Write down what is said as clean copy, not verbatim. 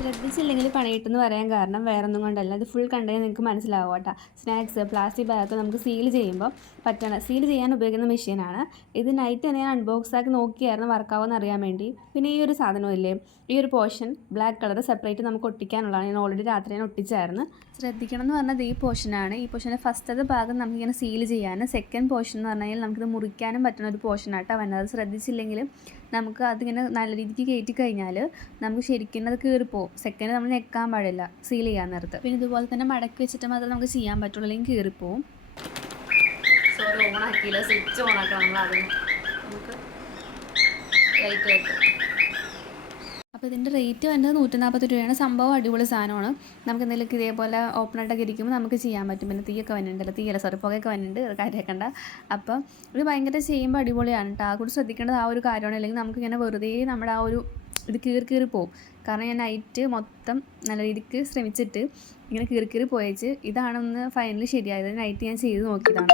ശ്രദ്ധിച്ചില്ലെങ്കിൽ പണി കിട്ടുമെന്ന് പറയാൻ കാരണം വേറൊന്നും കൊണ്ടല്ല. ഇത് ഫുൾ കണ്ടുകഴിഞ്ഞാൽ നിങ്ങൾക്ക് മനസ്സിലാവും കേട്ടോ. സ്നാക്സ് പ്ലാസ്റ്റിക് ബാഗൊക്കെ നമുക്ക് സീൽ ചെയ്യുമ്പോൾ സീൽ ചെയ്യാൻ ഉപയോഗിക്കുന്ന മെഷീനാണ് ഇത്. നൈറ്റ് തന്നെ ഞാൻ അൺബോക്സ് ആക്കി നോക്കിയായിരുന്നു വർക്കാവുമെന്ന് അറിയാൻ വേണ്ടി. പിന്നെ ഈ ഒരു സാധനമില്ലേ, ഈ ഒരു പോർഷൻ ബ്ലാക്ക് കളർ സെപ്പറേറ്റ് നമുക്ക് ഒട്ടിക്കാനുള്ളതാണ്. ഞാൻ ഓൾറെഡി രാത്രി ഞാൻ ഒട്ടിച്ചായിരുന്നു. ശ്രദ്ധിക്കണം എന്ന് പറഞ്ഞത് ഈ പോർഷനാണ്. ഈ പോർഷൻ്റെ ഫസ്റ്റത്തെ ഭാഗം നമുക്കിങ്ങനെ സീൽ ചെയ്യാൻ, സെക്കൻഡ് പോർഷൻ എന്ന് പറഞ്ഞു കഴിഞ്ഞാൽ നമുക്കിത് മുറിക്കാനും പറ്റുന്ന ഒരു പോർഷനാട്ടോ വന്നത്. അത് ശ്രദ്ധിച്ചില്ലെങ്കിൽ നമുക്ക് അതിങ്ങനെ നല്ല രീതിക്ക് കയറ്റി കഴിഞ്ഞാൽ നമുക്ക് ശരിക്കും അത് കീറിപ്പോവും. സെക്കൻഡ് നമ്മൾ ഞെക്കാൻ പാടില്ല സീൽ ചെയ്യാൻ നേരത്ത്. പിന്നെ ഇതുപോലെ തന്നെ മടക്കി വെച്ചിട്ട് മാത്രമേ നമുക്ക് ചെയ്യാൻ പറ്റുള്ളൂ, അല്ലെങ്കിൽ കീറിപ്പോവും. സോറി, ഓണാക്കിയില്ല. സ്വിച്ച് ഓണാക്കണം നമ്മൾ അതിന്. നമുക്ക് ലൈറ്റ് വെക്കാം. അപ്പോൾ ഇതിൻ്റെ റേറ്റ് വന്നത് 140 രൂപയാണ്. സംഭവം അടിപൊളി സാധനമാണ്. നമുക്ക് എന്തെങ്കിലും ഇതേപോലെ ഓപ്പണായിട്ടൊക്കെ ഇരിക്കുമ്പോൾ നമുക്ക് ചെയ്യാൻ പറ്റും. പിന്നെ തീയൊക്കെ വന്നിട്ടുണ്ടല്ലോ, പുകയൊക്കെ വന്നിട്ടുണ്ട്, കാര്യമാക്കണ്ട. അപ്പം ഇത് ഭയങ്കര ചെയ്യുമ്പോൾ അടിപൊളിയാണ് കേട്ടോ. ആ കൂടി ശ്രദ്ധിക്കേണ്ടത് ആ ഒരു കാര്യമാണ്. അല്ലെങ്കിൽ നമുക്കിങ്ങനെ വെറുതെ നമ്മുടെ ആ ഒരു ഇത് കീറി പോവും. കാരണം ഞാൻ നൈറ്റ് മൊത്തം നല്ല രീതിക്ക് ശ്രമിച്ചിട്ട് ഇങ്ങനെ കീറി പോയേച്ച് ഇതാണെന്ന് ഫൈനലി ശരിയായത്. നൈറ്റ് ഞാൻ ചെയ്ത് നോക്കിയതാണ്.